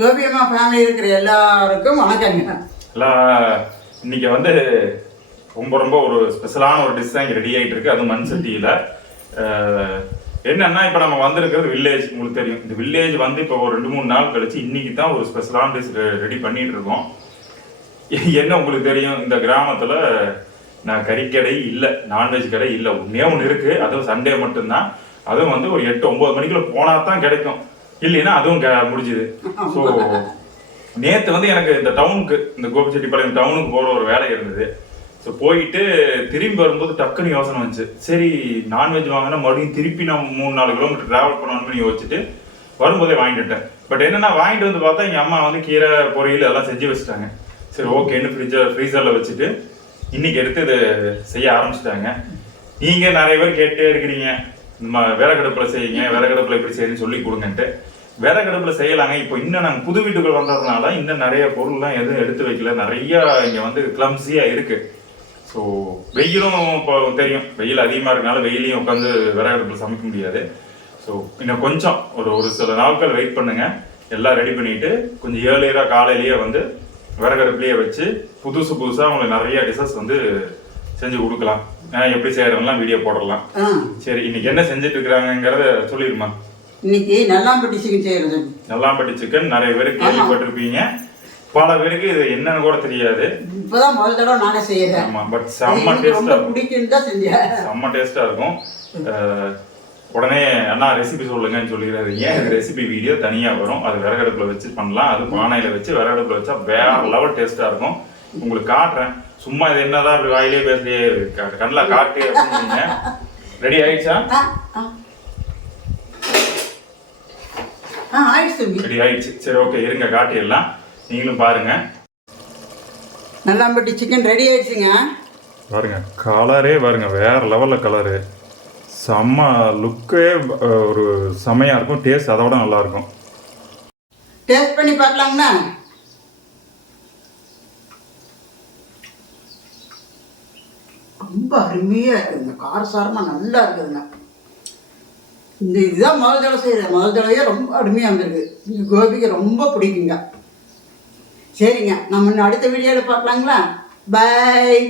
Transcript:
கோபியம்மா family இருக்கிற எல்லாருக்கும் வணக்கங்க. இன்னைக்கு வந்து ரொம்ப ரொம்ப ஒரு ஸ்பெஷலான ஒரு டிஷ் தான் இங்கே ரெடி ஆகிட்டு இருக்கு அதுவும் மண் சட்டியில். என்னன்னா இப்போ நம்ம வந்திருக்கிறது வில்லேஜ் உங்களுக்கு தெரியும். இந்த வில்லேஜ் வந்து இப்போ ஒரு ரெண்டு மூணு நாள் கழிச்சு இன்னைக்கு தான் ஒரு ஸ்பெஷலான டிஷ் ரெடி பண்ணிட்டு இருக்கோம். என்ன உங்களுக்கு தெரியும்? இந்த கிராமத்தில் நான் கறிக்கடை இல்லை நான்வெஜ் கடை இல்லை. ஒன்றே ஒன்று இருக்குது அதுவும் சண்டே மட்டும்தான். அதுவும் வந்து ஒரு எட்டு ஒம்பது மணிக்குள்ள போனால் தான் கிடைக்கும். இல்லைன்னா அதுவும் முடிஞ்சுது. ஸோ நேற்று வந்து எனக்கு இந்த டவுனுக்கு இந்த கோபிச்செட்டிப்பாளையம் டவுனுக்கு போகிற ஒரு வேலை இருந்தது. ஸோ போயிட்டு திரும்பி வரும்போது டக்குன்னு யோசனை வந்துச்சு. சரி நான்வெஜ் வாங்கினா மறுபடியும் திருப்பி நான் மூணு நாலு கிலோமீட்டர் ட்ராவல் பண்ணணும்னு யோசிச்சுட்டு வரும்போதே வாங்கிட்டுட்டேன் பட் என்னென்னா வாங்கிட்டு வந்து பார்த்தா எங்கள் அம்மா வந்து கீரை பொரியல் எல்லாம் செஞ்சு வச்சுட்டாங்க. சரி ஓகேன்னு ஃப்ரிட்ஜில் ஃப்ரீசரில் வச்சுட்டு இன்னைக்கு எடுத்து இது செய்ய ஆரம்பிச்சிட்டாங்க. நீங்கள் நிறைய பேர் கேட்டே இருக்கிறீங்க. நம்ம விறகடுப்பில் செய்யுங்க விறகடுப்பில் எப்படி செய்யுன்னு சொல்லி கொடுங்கன்ட்டு. விறகடுப்பில் செய்யலாங்க. இப்போ இன்னும் நாங்கள் புது வீட்டுக்குள்ள வந்ததுனால இன்னும் நிறைய பொருள்லாம் எதுவும் எடுத்து வைக்கல. நிறைய இங்கே வந்து கிளம்ஸியாக இருக்கு. ஸோ வெயிலும் இப்போ தெரியும். வெயில் அதிகமாக இருக்கனால வெயிலையும் உட்காந்து விறகடுப்பில் சமைக்க முடியாது. ஸோ இன்னும் கொஞ்சம் ஒரு ஒரு சில நாட்கள் வெயிட் பண்ணுங்க. எல்லாம் ரெடி பண்ணிட்டு கொஞ்சம் ஏர்லியராக காலையிலேயே வந்து விறகடுப்புலேயே வச்சு புதுசு புதுசாக உங்களுக்கு நிறைய டிஷஸ் வந்து செஞ்சு கொடுக்கலாம். எப்படி செய்யறதுலாம் வீடியோ போடலாம் சரி இன்னைக்கு என்ன செஞ்சுட்டு இருக்கிறாங்கிறத சொல்லிடுமா? இன்னைக்கு நல்லாம்பட்டி சிக்கன் செய்கிறது நல்லாம்பட்டி சிக்கன் நிறைய பேர் கேள்விப்பட்டிருப்பீங்க. பல பேருக்கு இது என்னன்னு கூட தெரியாது. இப்போதான் முதல் தடவை நானே செய்யறேன். ஆமா பட் செம்ம டேஸ்டா பிடிக்குன்னு தான் செஞ்சேன். செம்ம டேஸ்டா இருக்கும். உடனே அண்ணா ரெசிபி சொல்லுங்கன்னு சொல்லிடுறாரு. ஏன் ரெசிபி வீடியோ தனியா வரும்? அது விறகடுப்புல வச்சு பண்ணலாம். அது பானையில வச்சு விறகடுப்புல வச்சா வேற லெவல் டேஸ்டா இருக்கும். உங்களுக்கு காட்டுறேன். சும்மா இது என்னதான் இப்படி வாயிலே பேசுறியே கண்ணில் காட்டு அப்படின்னு ரெடி ஆயிடுச்சா? ஆயிடுச்சு ரெடி ஆயிடுச்சு. சரி ஓகே இருங்க காட்டிடலாம். நீங்களும் பாருங்க. நல்லாம்பட்டி சிக்கன் ரெடி ஆயிடுச்சுங்க. பாருங்க கலரே பாருங்க வேற லெவல்ல கலரு செம்ம லுக்கே ஒரு செமையா இருக்கும். டேஸ்ட் அதோட நல்லா இருக்கும் டேஸ்ட் பண்ணி பார்க்கலாங்கண்ணா ரொம்ப அருமையாக இருக்குதுங்க காரசாரமாக நல்லா இருக்குதுங்க. இந்த இதுதான் முதல் தடவை செய்கிறேன் முதல் தடவையே ரொம்ப அருமையாக வந்திருக்கு. இந்த கோபிக்கு ரொம்ப பிடிக்குங்க. சரிங்க. நம்ம இன்னும் அடுத்த வீடியோவில் பார்க்கலாங்களா? பை